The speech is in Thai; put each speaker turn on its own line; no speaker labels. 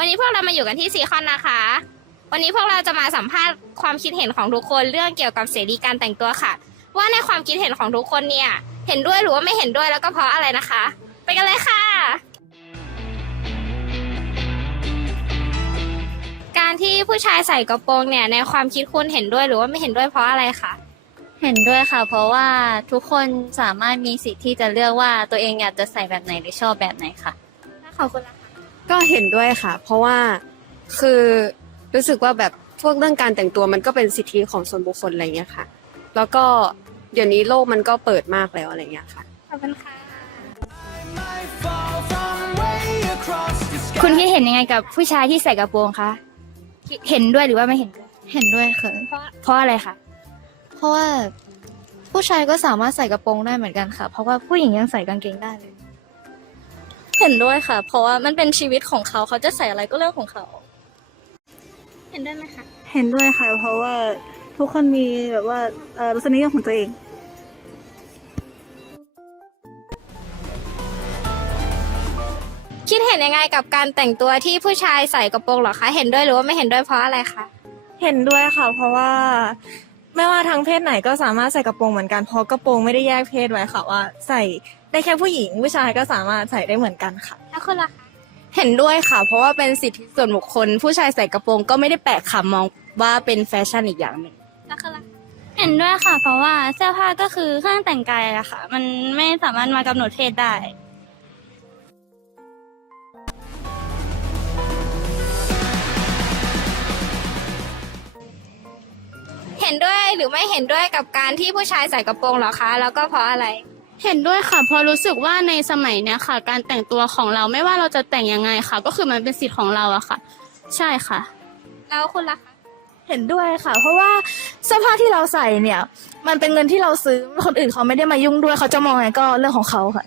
วันนี้พวกเรามาอยู่กันที่ซีคอนนะคะ วันนี้พวกเราจะมาสัมภาษณ์ความคิดเห็นของทุกคนเรื่องเกี่ยวกับเสรีการแต่งตัวค่ะ ว่าในความคิดเห็นของทุกคนเนี่ย เห็นด้วยหรือว่าไม่เห็นด้วยแล้วก็เพราะอะไรนะคะ ไปกันเลยค่ะ การที่ผู้ชายใส่กระโปรงเนี่ยในความคิดคุณเห็นด้วยหรือว่าไม่เห็นด้วยเพราะอะไรคะ
เห็นด้วยค่ะ เพราะว่าทุกคนสามารถมีสิทธิ์ที่จะเลือกว่าตัวเองอยากจะใส่แบบไหนหรือชอบแบบไหนค่ะ
ขอบคุณนะคะ
ก็เห็นด้วยค่ะ เพราะว่าคือรู้สึกว่าแบบพวกเรื่องการแต่งตัวมันก็เป็นสิทธิของส่วนบุคคลอะไรเงี้ยค่ะ แล้วก็เดี๋ยวนี้โลกมันก็เปิดมากแล้วอะไรเงี้ยค่ะ
ขอบคุณค่ะ
คุณคิดเห็นยังไงกับผู้ชายที่ใส่กระโปรงคะคิดเห็นด้วยหรือว่าไม่เห็นด้วย
เห็นด้วยค่ะ
เพราะ
เพราะอะไรคะ
เพราะว่าผู้ชายก็สามารถใส่กระโปรงได้เหมือนกันค่ะ เพราะว่าผู้หญิงยังใส่กางเกงได้เลย เห็นด้วยค่ะ เพราะว่ามันเป็นชีวิตของเขาเขาจะใส่อะไรก็เรื่องของเขา
เห็นด้วยไหมคะ
เห็นด้วยค่ะ เพราะว่าทุกคนมีแบบว่าเอ่อรสนิยมของตัวเอง
คิดเห็นยังไงกับการแต่งตัวที่ผู้ชายใส่กระโปรงเหรอคะ เห็นด้วยหรือว่าไม่เห็นด้วยเพราะอะไรคะ
เห็นด้วยค่ะ เพราะว่า ไม่ว่าทางเพศไหนก็สามารถใส่กระโปรงเหมือนกันเพราะกระโปรงไม่ได้แยกเพศไว้ค่ะว่า ใส่ได้แค่ผู้หญิงผู้ชายก็สามารถใส่ได้เหมือนกันค่ะ
แล้วคุณล่ะคะ
เห็นด้วยค่ะ เพราะว่าเป็นสิทธิส่วนบุคคล ผู้ชายใส่กระโปรงก็ไม่ได้แปลกค่ะมองว่าเป็นแฟชั่นอีกอย่างหนึ่ง
แล้วคุณล่ะ
เห็นด้วยค่ะ เพราะว่าเสื้อผ้าก็คือเครื่องแต่งกายอะค่ะ มันไม่สามารถมากำหนดเพศได้
ห็นด้วยหรือไม่เห็นด้วยกับการที่ผู้ชายใส่กระโปรงเหรอคะ แล้วก็เพราะอะไร
เห็นด้วยค่ะเพราะรู้สึกว่าในสมัยเนี้ยค่ะ การแต่งตัวของเราไม่ว่าเราจะแต่งยังไงค่ะ ก็คือมันเป็นสิทธิ์ของเราอะค่ะ ใช่ค่ะ
แล้วคุณล่ะคะ
เห็นด้วยค่ะ เพราะว่าเสื้อผ้าที่เราใส่เนี่ย มันเป็นเงินที่เราซื้อคนอื่นเขาไม่ได้มายุ่งด้วยเขาจะมองไงก็เรื่องของเขาค่ะ